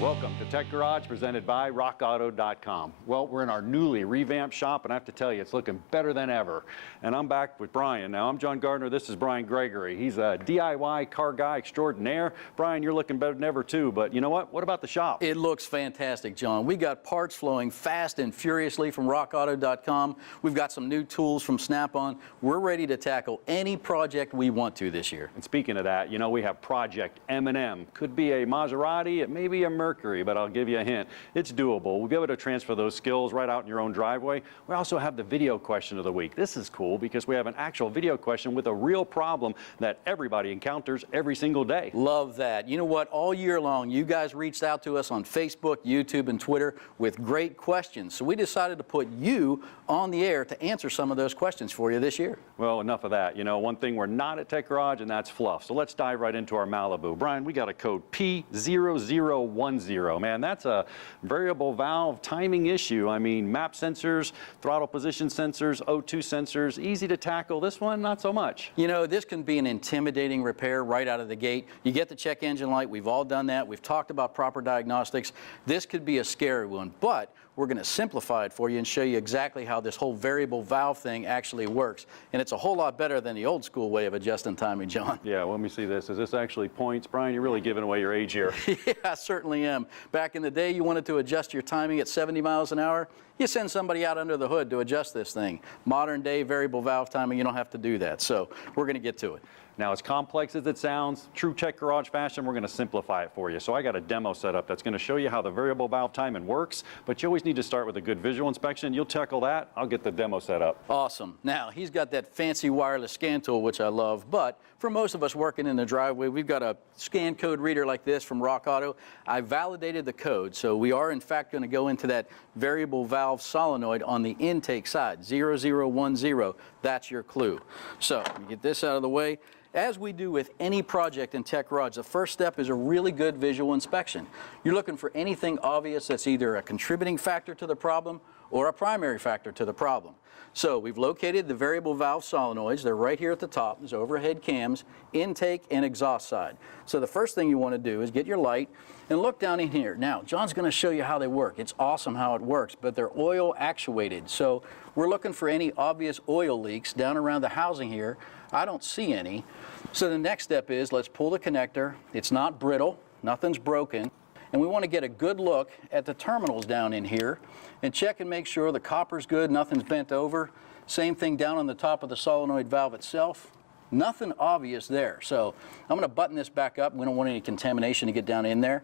Welcome to Tech Garage, presented by RockAuto.com. Well, we're in our newly revamped shop, and I have to tell you, it's looking better than ever. And I'm back with Brian. Now, I'm John Gardner. This is Brian Gregory. He's a DIY car guy extraordinaire. Brian, you're looking better than ever, too. But you know what? What about the shop? It looks fantastic, John. We got parts flowing fast and furiously from RockAuto.com. We've got some new tools from Snap-on. We're ready to tackle any project we want to this year. And speaking of that, you know, we have Project M&M. Could be a Maserati, it may be a Mercury, but I'll give you a hint. It's doable. We'll be able to transfer those skills right out in your own driveway. We also have the video question of the week. This is cool because we have an actual video question with a real problem that everybody encounters every single day. Love that. You know what? All year long, you guys reached out to us on Facebook, YouTube, and Twitter with great questions. So we decided to put you on the air to answer some of those questions for you this year. Well, enough of that. You know, one thing we're not at Tech Garage, and that's fluff. So let's dive right into our Malibu. Brian, we got a code P0010. Man, that's a variable valve timing issue. I mean, map sensors, throttle position sensors, O2 sensors, easy to tackle. This one, not so much. You know, this can be an intimidating repair right out of the gate. You get the check engine light. We've all done that. We've talked about proper diagnostics. This could be a scary one, but we're going to simplify it for you and show you exactly how this whole variable valve thing actually works. And it's a whole lot better than the old school way of adjusting timing, John. Yeah, well, let me see this. Is this actually points? Brian, you're really giving away your age here. Yeah, I certainly am. Back in the day, you wanted to adjust your timing at 70 miles an hour. You send somebody out under the hood to adjust this thing. Modern day variable valve timing, you don't have to do that. So we're going to get to it. Now, as complex as it sounds, true Tech Garage fashion, we're going to simplify it for you. So I got a demo set up that's going to show you how the variable valve timing works, but you always need to start with a good visual inspection. You'll tackle that. I'll get the demo set up. Awesome. Now, he's got that fancy wireless scan tool, which I love, but for most of us working in the driveway, we've got a scan code reader like this from Rock Auto. I validated the code, so we are in fact going to go into that variable valve solenoid on the intake side, 0010. That's your clue. So, let me get this out of the way. As we do with any project in Tech Garage, the first step is a really good visual inspection. You're looking for anything obvious that's either a contributing factor to the problem or a primary factor to the problem. So we've located the variable valve solenoids. They're right here at the top. There's overhead cams, intake and exhaust side. So the first thing you want to do is get your light and look down in here. Now, John's going to show you how they work. It's awesome how it works, but they're oil actuated. So we're looking for any obvious oil leaks down around the housing here. I don't see any. So the next step is let's pull the connector. It's not brittle, nothing's broken. And we want to get a good look at the terminals down in here and check and make sure the copper's good, nothing's bent over. Same thing down on the top of the solenoid valve itself. Nothing obvious there. So I'm going to button this back up. We don't want any contamination to get down in there.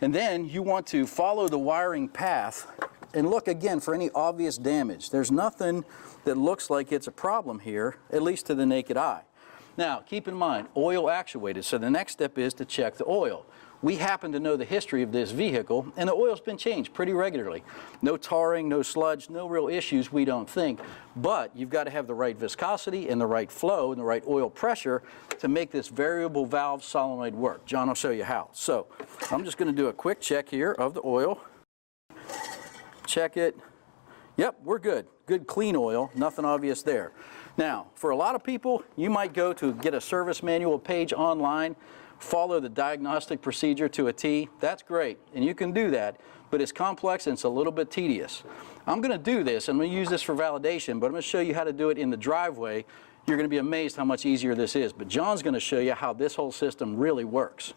And then you want to follow the wiring path and look again for any obvious damage. There's nothing that looks like it's a problem here, at least to the naked eye. Now, keep in mind, oil actuated, so the next step is to check the oil. We happen to know the history of this vehicle, and the oil's been changed pretty regularly. No tarring, no sludge, no real issues, we don't think, but you've got to have the right viscosity and the right flow and the right oil pressure to make this variable valve solenoid work. John will show you how. So, I'm just going to do a quick check here of the oil. Check it. Yep, we're good. Good clean oil, nothing obvious there. Now, for a lot of people, you might go to get a service manual page online, follow the diagnostic procedure to a T. That's great, and you can do that, but it's complex and it's a little bit tedious. I'm going to do this, and I'm going to use this for validation, but I'm going to show you how to do it in the driveway. You're going to be amazed how much easier this is, but John's going to show you how this whole system really works.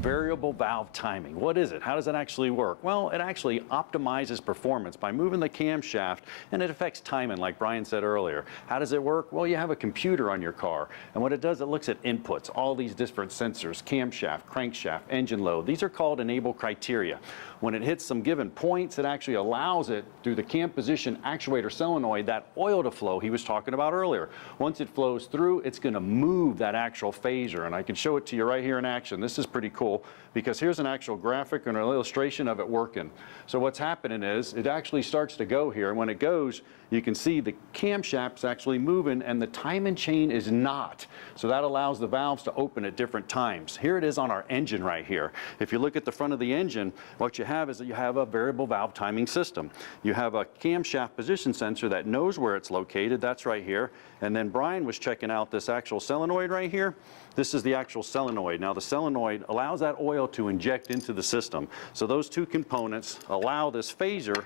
Variable valve timing. What is it? How does it actually work? Well, it actually optimizes performance by moving the camshaft, and it affects timing, like Brian said earlier. How does it work? Well, you have a computer on your car, and what it does, it looks at inputs, all these different sensors, camshaft, crankshaft, engine load. These are called enable criteria. When it hits some given points, it actually allows it, through the cam position actuator solenoid, that oil to flow he was talking about earlier. Once it flows through, it's going to move that actual phaser, and I can show it to you right here in action. This is pretty cool because here's an actual graphic and an illustration of it working. So what's happening is it actually starts to go here, and when it goes, you can see the camshaft's actually moving and the timing chain is not. So that allows the valves to open at different times. Here it is on our engine right here. If you look at the front of the engine, what you have is that you have a variable valve timing system. You have a camshaft position sensor that knows where it's located. That's right here. And then Brian was checking out this actual solenoid right here. This is the actual solenoid. Now the solenoid allows that oil to inject into the system. So those two components allow this phaser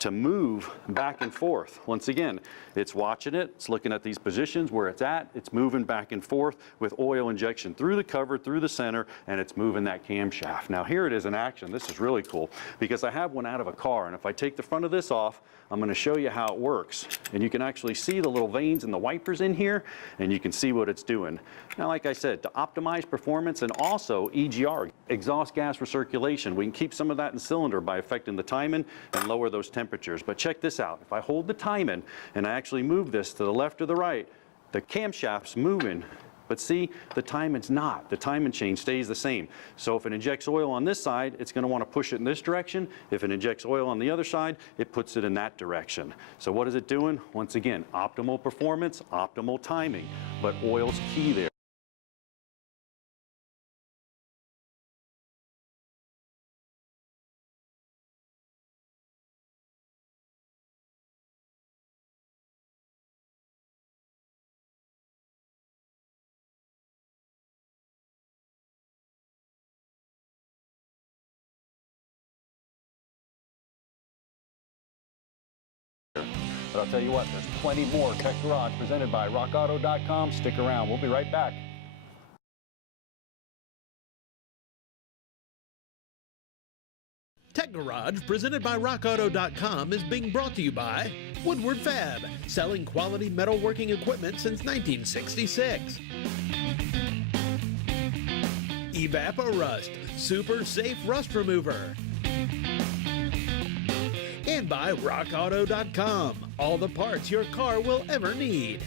to move back and forth. Once again, it's watching it, it's looking at these positions where it's at, it's moving back and forth with oil injection through the cover, through the center, and it's moving that camshaft. Now here it is in action. This is really cool because I have one out of a car, and if I take the front of this off, I'm going to show you how it works. And you can actually see the little vanes and the wipers in here, and you can see what it's doing. Now, like I said, to optimize performance and also EGR, exhaust gas recirculation, we can keep some of that in cylinder by affecting the timing and lower those temperatures. But check this out. If I hold the timing and I actually move this to the left or the right, the camshaft's moving. But see, the timing's not. The timing chain stays the same. So if it injects oil on this side, it's going to want to push it in this direction. If it injects oil on the other side, it puts it in that direction. So what is it doing? Once again, optimal performance, optimal timing. But oil's key there. But I'll tell you what, there's plenty more Tech Garage presented by RockAuto.com. Stick around. We'll be right back. Tech Garage, presented by RockAuto.com, is being brought to you by Woodward Fab, selling quality metalworking equipment since 1966. Evaporust, super safe rust remover. And by RockAuto.com, all the parts your car will ever need.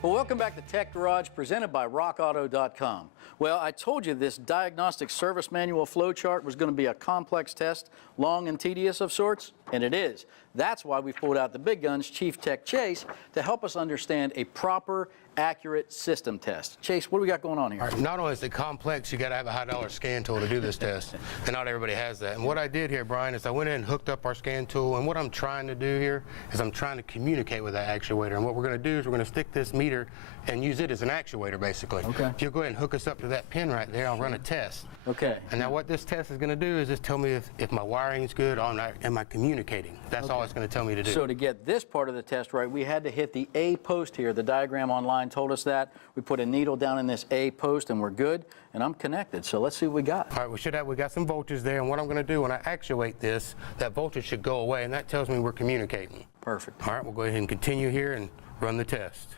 Well, welcome back to Tech Garage, presented by RockAuto.com. Well, I told you this diagnostic service manual flowchart was going to be a complex test, long and tedious of sorts, and it is. That's why we pulled out the big guns, Chief Tech Chase, to help us understand a proper, accurate system test. Chase, what do we got going on here? All right, not only is it complex, you got to have a high-dollar scan tool to do this test, and not everybody has that. And what I did here, Brian, is I went in and hooked up our scan tool, and what I'm trying to do here is I'm trying to communicate with that actuator. And what we're going to do is we're going to stick this meter and use it as an actuator, basically. Okay. If you'll go ahead and hook us up to that pin right there, I'll run a test. Okay. And now what this test is going to do is just tell me if my wiring's good or not, am I communicating. That's all it's going to tell me to do. So to get this part of the test right, we had to hit the A post here. The diagram online told us that. We put a needle down in this A post and we're good, and I'm connected. So let's see what we got. All right, we got some voltage there, and what I'm going to do when I actuate this, that voltage should go away, and that tells me we're communicating. Perfect. All right, we'll go ahead and continue here and run the test.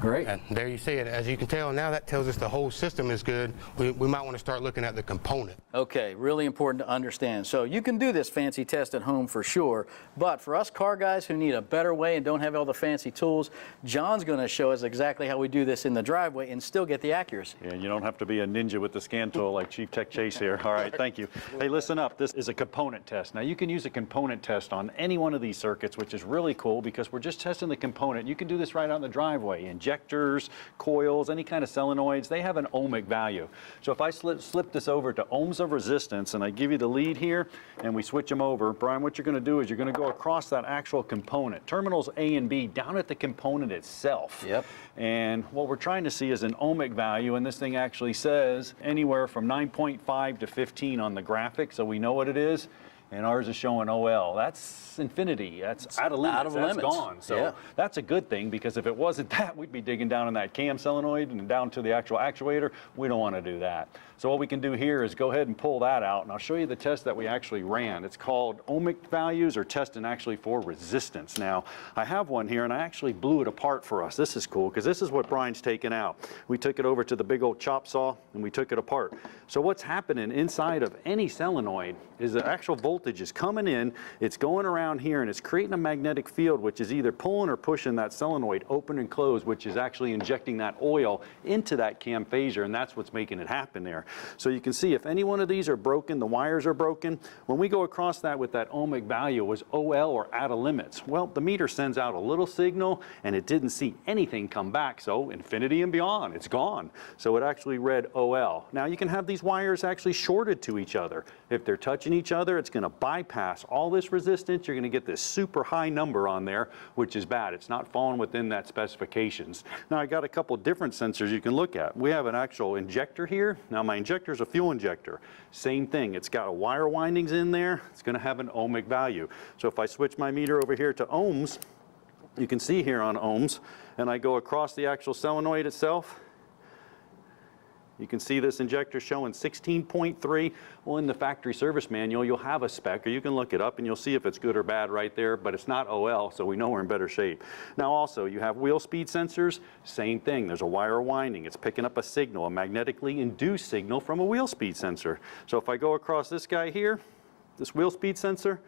Great. And there you see it. As you can tell, now that tells us the whole system is good. We might want to start looking at the component. Okay, really important to understand. So you can do this fancy test at home for sure, but for us car guys who need a better way and don't have all the fancy tools, John's going to show us exactly how we do this in the driveway and still get the accuracy. Yeah, you don't have to be a ninja with the scan tool like Chief Tech Chase here. All right, thank you. Hey, listen up. This is a component test. Now, you can use a component test on any one of these circuits, which is really cool because we're just testing the component. You can do this right out in the driveway. Injectors, coils, any kind of solenoids, they have an ohmic value. So if I slip this over to ohms of resistance and I give you the lead here and we switch them over, Brian, what you're going to do is you're going to go across that actual component, terminals A and B, down at the component itself. Yep. And what we're trying to see is an ohmic value, and this thing actually says anywhere from 9.5 to 15 on the graphic, so we know what it is. And ours is showing OL. That's infinity. That's out of limits. That's gone. So yeah. That's a good thing, because if it wasn't that, we'd be digging down in that cam solenoid and down to the actual actuator. We don't want to do that. So what we can do here is go ahead and pull that out, and I'll show you the test that we actually ran. It's called ohmic values, or testing actually for resistance. Now, I have one here, and I actually blew it apart for us. This is cool, because this is what Brian's taken out. We took it over to the big old chop saw, and we took it apart. So what's happening inside of any solenoid is the actual voltage is coming in, it's going around here, and it's creating a magnetic field, which is either pulling or pushing that solenoid open and closed, which is actually injecting that oil into that cam phaser, and that's what's making it happen there. So you can see if any one of these are broken, the wires are broken. When we go across that with that ohmic value, it was OL or out of limits. Well, the meter sends out a little signal and it didn't see anything come back. So infinity and beyond, it's gone. So it actually read OL. Now you can have these wires actually shorted to each other. If they're touching each other, it's going to bypass all this resistance. You're going to get this super high number on there, which is bad. It's not falling within that specifications. Now I got a couple different sensors you can look at. We have an actual injector here. Now my injector is a fuel injector. Same thing. It's got a wire windings in there. It's going to have an ohmic value. So if I switch my meter over here to ohms, you can see here on ohms, and I go across the actual solenoid itself, you can see this injector showing 16.3. Well, in the factory service manual, you'll have a spec, or you can look it up and you'll see if it's good or bad right there, but it's not OL, so we know we're in better shape. Now also, you have wheel speed sensors, same thing. There's a wire winding. It's picking up a signal, a magnetically induced signal from a wheel speed sensor. So if I go across this guy here, this wheel speed sensor,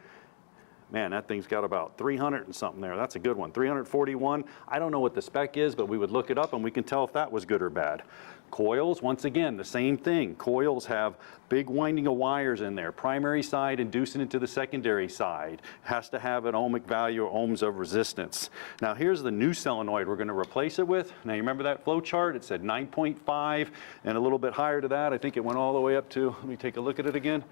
man, that thing's got about 300 and something there. That's a good one, 341. I don't know what the spec is, but we would look it up and we can tell if that was good or bad. Coils, once again, the same thing. Coils have big winding of wires in there. Primary side inducing into the secondary side. Has to have an ohmic value or ohms of resistance. Now here's the new solenoid we're going to replace it with. Now you remember that flow chart? It said 9.5 and a little bit higher to that. I think it went all the way up to, let me take a look at it again.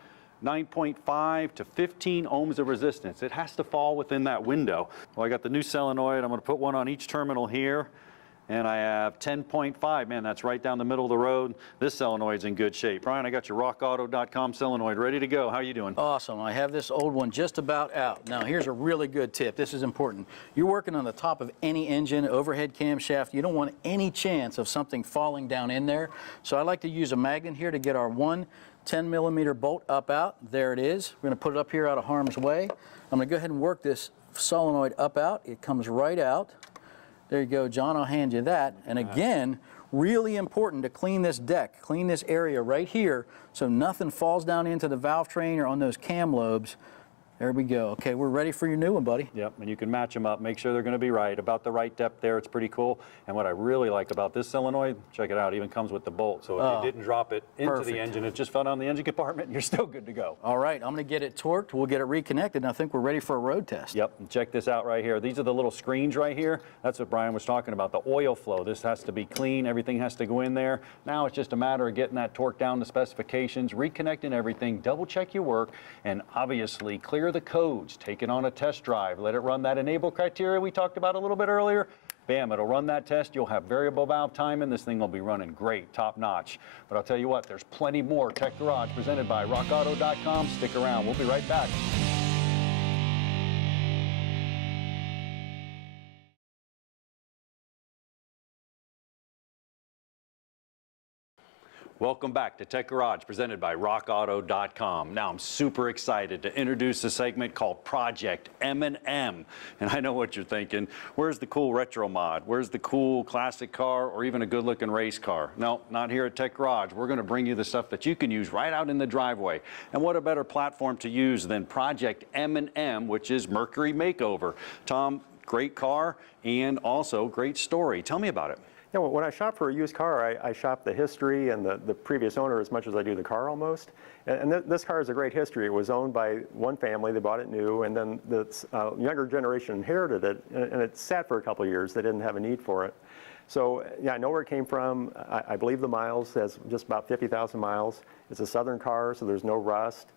9.5 to 15 ohms of resistance. It has to fall within that window. Well, I got the new solenoid. I'm going to put one on each terminal here. And I have 10.5. Man, that's right down the middle of the road. This solenoid's in good shape. Brian, I got your rockauto.com solenoid ready to go. How you doing? Awesome. I have this old one just about out. Now, here's a really good tip. This is important. You're working on the top of any engine, overhead camshaft. You don't want any chance of something falling down in there. So I like to use a magnet here to get our one 10mm bolt up out. There it is. We're going to put it up here out of harm's way. I'm going to go ahead and work this solenoid up out. It comes right out. There you go, John, I'll hand you that. And again, really important to clean this deck, clean this area right here so nothing falls down into the valve train or on those cam lobes. There we go. Okay, we're ready for your new one, buddy. Yep, and you can match them up, make sure they're going to be right, about the right depth there. It's pretty cool. And what I really like about this solenoid, check it out, even comes with the bolt. So if you didn't drop it into the engine, it just fell down the engine compartment, and you're still good to go. All right, I'm going to get it torqued. We'll get it reconnected, and I think we're ready for a road test. Yep, and check this out right here. These are the little screens right here. That's what Brian was talking about, the oil flow. This has to be clean. Everything has to go in there. Now it's just a matter of getting that torque down to specifications, reconnecting everything, double check your work, and obviously clear the codes. Take it on a test drive. Let it run that enable criteria we talked about a little bit earlier. Bam, it'll run that test. You'll have variable valve time, and this thing will be running great, top notch. But I'll tell you what, there's plenty more. Tech Garage presented by rockauto.com. Stick around. We'll be right back. Welcome back to Tech Garage, presented by rockauto.com. Now I'm super excited to introduce a segment called Project M&M. And I know what you're thinking. Where's the cool retro mod? Where's the cool classic car or even a good looking race car? No, not here at Tech Garage. We're going to bring you the stuff that you can use right out in the driveway. And what a better platform to use than Project M&M, which is Mercury Makeover. Tom, great car and also great story. Tell me about it. Yeah, well, when I shop for a used car, I shop the history and the previous owner as much as I do the car almost. And this car has a great history. It was owned by one family. They bought it new, and then the younger generation inherited it, and it sat for a couple of years. They didn't have a need for it. So yeah, I know where it came from. I believe the miles has just about 50,000 miles. It's a Southern car, so there's no rust.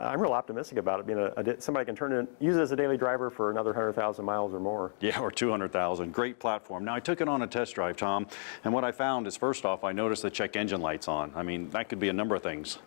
I'm real optimistic about it being somebody can use it as a daily driver for another 100,000 miles or more. Yeah, or 200,000. Great platform. Now, I took it on a test drive, Tom, and what I found is, first off, I noticed the check engine lights on. I mean, that could be a number of things.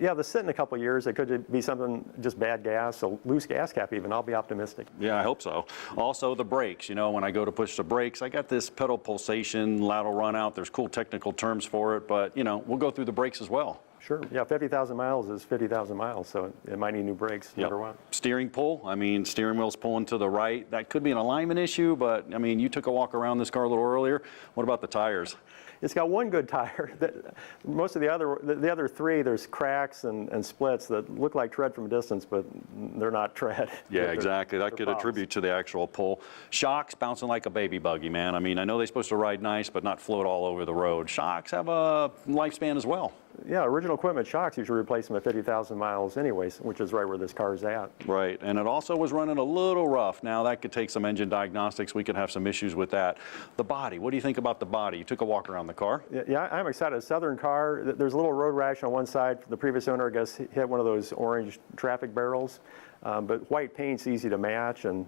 Yeah, the sit in a couple of years, it could be something, just bad gas, a loose gas cap even. I'll be optimistic. Yeah, I hope so. Also, the brakes. You know, when I go to push the brakes, I got this pedal pulsation, lateral run out. There's cool technical terms for it, but, you know, we'll go through the brakes as well. Sure. Yeah, 50,000 miles is 50,000 miles, so it might need new brakes, no matter what. Steering pull, I mean, steering wheel's pulling to the right. That could be an alignment issue, but, I mean, you took a walk around this car a little earlier. What about the tires? It's got one good tire. Most of the other three, there's cracks and splits that look like tread from a distance, but they're not tread. Yeah, exactly. That could attribute to the actual pull. Shocks bouncing like a baby buggy, man. I mean, I know they're supposed to ride nice, but not float all over the road. Shocks have a lifespan as well. Yeah, original equipment shocks, you should replace them at 50,000 miles anyways, which is right where this car's at. Right, and it also was running a little rough. Now that could take some engine diagnostics. We could have some issues with that. The body, what do you think about the body? You took a walk around the car? Yeah, I'm excited. Southern car, there's a little road rash on one side. The previous owner, I guess, hit one of those orange traffic barrels. But white paint's easy to match, and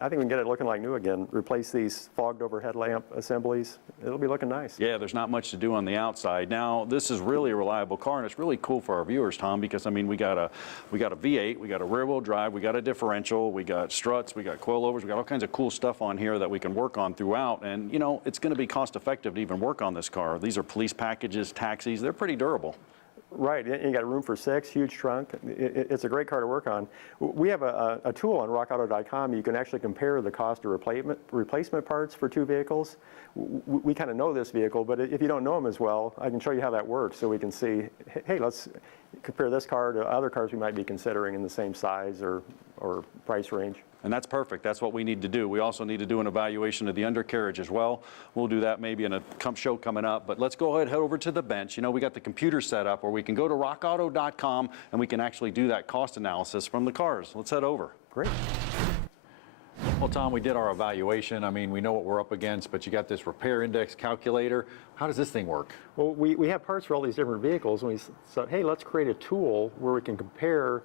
I think we can get it looking like new again. Replace these fogged over headlamp assemblies. It'll be looking nice. Yeah, there's not much to do on the outside. Now, this is really a reliable car, and it's really cool for our viewers, Tom, because I mean, we got a V8, we got a rear-wheel drive, we got a differential, we got struts, we got coilovers, we got all kinds of cool stuff on here that we can work on throughout. And you know, it's going to be cost-effective to even work on this car. These are police packages, taxis. They're pretty durable. Right, and you got room for 6, huge trunk. It's a great car to work on. We have a tool on rockauto.com. You can actually compare the cost of replacement parts for 2 vehicles. We kind of know this vehicle, but if you don't know them as well, I can show you how that works so we can see, hey, let's compare this car to other cars we might be considering in the same size or price range. And that's perfect. That's what we need to do. We also need to do an evaluation of the undercarriage as well. We'll do that maybe in a show coming up. But let's go ahead and head over to the bench. You know, we got the computer set up where we can go to rockauto.com and we can actually do that cost analysis from the cars. Let's head over. Great. Well, Tom, we did our evaluation. I mean, we know what we're up against, but you got this repair index calculator. How does this thing work? Well, we have parts for all these different vehicles, and we said, hey, let's create a tool where we can compare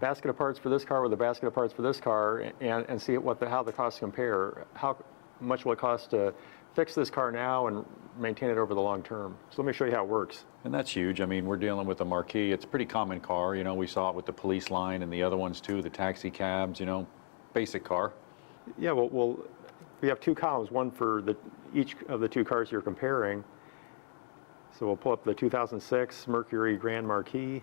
basket of parts for this car with a basket of parts for this car and see how the costs compare. How much will it cost to fix this car now and maintain it over the long term? So let me show you how it works. And that's huge. I mean, we're dealing with a Marquis. It's a pretty common car. You know, we saw it with the police line and the other ones too, the taxi cabs, you know, basic car. Yeah, well we have 2 columns, one for each of the 2 cars you're comparing. So we'll pull up the 2006 Mercury Grand Marquis.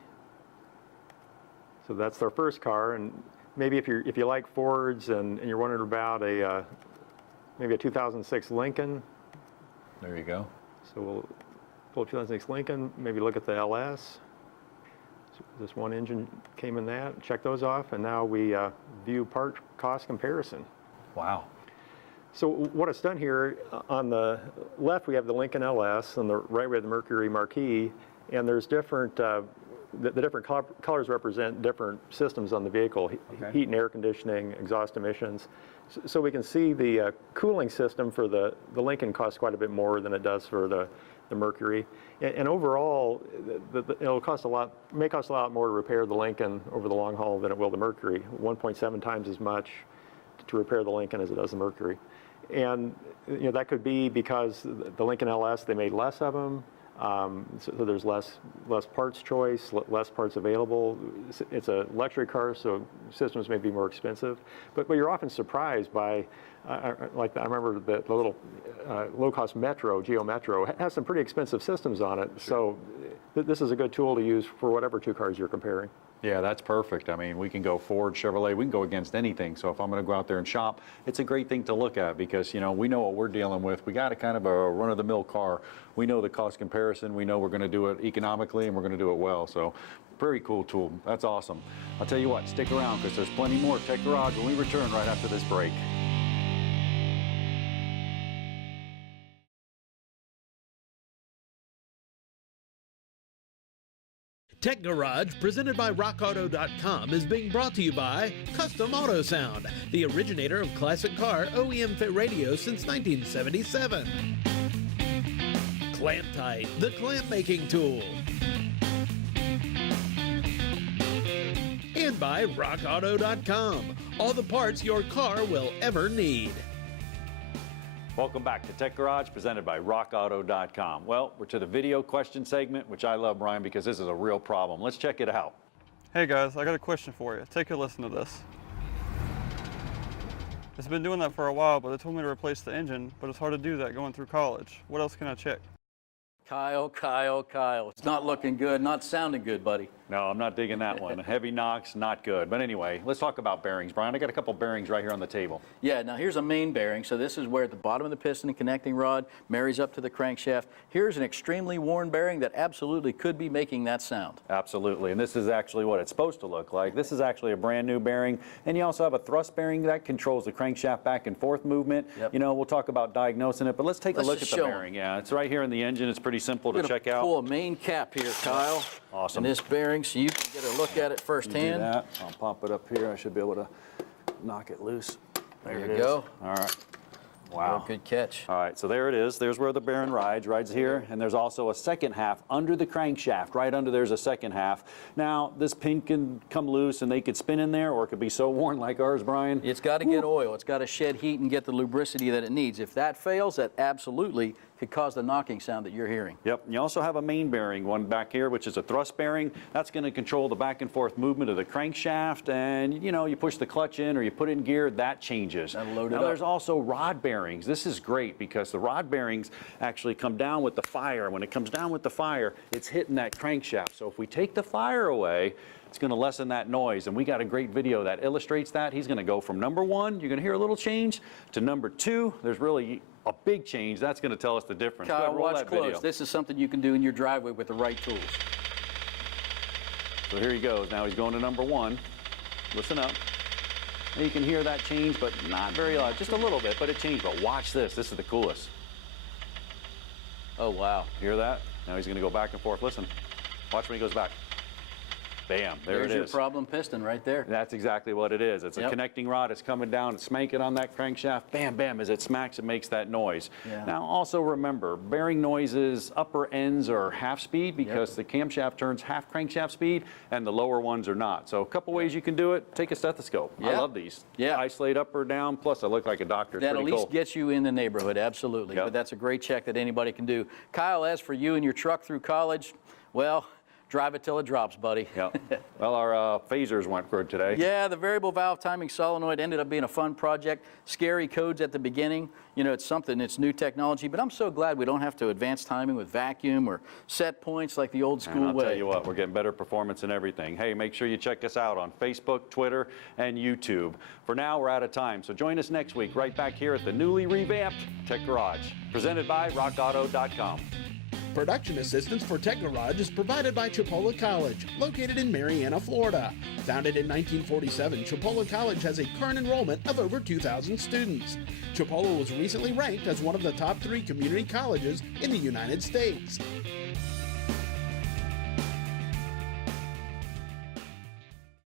So that's our first car, and maybe if you like Fords and you're wondering about maybe a 2006 Lincoln. There you go. So we'll pull up 2006 Lincoln, maybe look at the LS. So this one engine came in that, check those off, and now we view part cost comparison. Wow. So what it's done here, on the left we have the Lincoln LS, on the right we have the Mercury Marquis, and there's different the different colors represent different systems on the vehicle, Okay. Heat and air conditioning, exhaust emissions. So we can see the cooling system for the Lincoln costs quite a bit more than it does for the Mercury. And overall, it'll cost may cost a lot more to repair the Lincoln over the long haul than it will the Mercury, 1.7 times as much to repair the Lincoln as it does the Mercury. And you know, that could be because the Lincoln LS, they made less of them. So there's less parts choice, less parts available. It's a luxury car, so systems may be more expensive. But you're often surprised by, like I remember the little low-cost Metro, Geo Metro, has some pretty expensive systems on it. Sure. So this is a good tool to use for whatever 2 cars you're comparing. Yeah, that's perfect. I mean, we can go Ford, Chevrolet, we can go against anything. So if I'm going to go out there and shop, it's a great thing to look at because, you know, we know what we're dealing with. We got a kind of a run-of-the-mill car. We know the cost comparison. We know we're going to do it economically and we're going to do it well. So very cool tool. That's awesome. I'll tell you what, stick around because there's plenty more Tech Garage when we return right after this break. Tech Garage, presented by RockAuto.com, is being brought to you by Custom Auto Sound, the originator of classic car OEM fit radios since 1977. Clamp Tight, the clamp making tool. And by RockAuto.com, all the parts your car will ever need. Welcome back to Tech Garage, presented by rockauto.com. Well, we're to the video question segment, which I love, Brian, because this is a real problem. Let's check it out. Hey guys, I got a question for you. Take a listen to this. It's been doing that for a while, but they told me to replace the engine, but it's hard to do that going through college. What else can I check? Kyle. It's not looking good, not sounding good, buddy. No, I'm not digging that one. Heavy knocks, not good. But anyway, let's talk about bearings, Brian. I got a couple bearings right here on the table. Yeah, now here's a main bearing. So this is where at the bottom of the piston and connecting rod marries up to the crankshaft. Here's an extremely worn bearing that absolutely could be making that sound. Absolutely, and this is actually what it's supposed to look like. This is actually a brand new bearing, and you also have a thrust bearing that controls the crankshaft back and forth movement. Yep. You know, we'll talk about diagnosing it, but let's take a look at just the show 'em. bearing. Yeah, it's right here in the engine. It's pretty simple to We're check gonna out. pull a main cap here, Kyle. Awesome. And this bearing, so you can get a look at it Do firsthand. that. I'll pop it up here. I should be able to knock it loose. There it you is. go. All right. Oh, Wow. good catch. All right, so there it is. There's where the bearing rides here, and there's also a second half under the crankshaft. Right under there's a second half. Now, this pin can come loose and they could spin in there, or it could be so worn like ours, Brian. It's got to get oil. It's got to shed heat and get the lubricity that it needs. If that fails, that absolutely could cause the knocking sound that you're hearing. Yep, and you also have a main bearing, one back here, which is a thrust bearing. That's going to control the back and forth movement of the crankshaft, and you know, you push the clutch in or you put it in gear, that changes. That'll load it now, up. there's also rod bearings. This is great because the rod bearings actually come down with the fire. When it comes down with the fire, it's hitting that crankshaft. So if we take the fire away, it's going to lessen that noise, and we got a great video that illustrates that. He's going to go from number 1, you're going to hear a little change, to number 2, there's really a big change. That's going to tell us the difference. Go Kyle, ahead, roll watch that close. video. This is something you can do in your driveway with the right tools. So here he goes. Now he's going to number 1. Listen up. And you can hear that change, but not very loud. Just a little bit, but it changed. But watch this. This is the coolest. Oh, wow. Hear that? Now he's going to go back and forth. Listen. Watch when he goes back. Bam, there There's it your is. problem piston right there. That's exactly what it is. It's a Yep. connecting rod. It's coming down. It's smanking on that crankshaft. Bam, bam. As it smacks, it makes that noise. Yeah. Now, also remember, bearing noises, upper ends are half speed because the camshaft turns half crankshaft speed and the lower ones are not. So a couple ways you can do it. Take a stethoscope. I Yeah. love these. Yeah. Isolate up or down. Plus, I look like a doctor. It's That at pretty least cool. gets you in the neighborhood, absolutely. Yep. But that's a great check that anybody can do. Kyle, as for you and your truck through college, well, drive it till it drops, buddy. Yep. Well, our phasers went good today. Yeah, the variable valve timing solenoid ended up being a fun project. Scary codes at the beginning. You know, it's something, it's new technology, but I'm so glad we don't have to advance timing with vacuum or set points like the old And school I'll way. tell you what, we're getting better performance and everything. Hey, make sure you check us out on Facebook, Twitter, and YouTube. For now, we're out of time, so join us next week right back here at the newly revamped Tech Garage, presented by RockAuto.com. Production assistance for Tech Garage is provided by Chipola College, located in Marianna, Florida. Founded in 1947, Chipola College has a current enrollment of over 2,000 students. Chipola was recently ranked as one of the top 3 community colleges in the United States.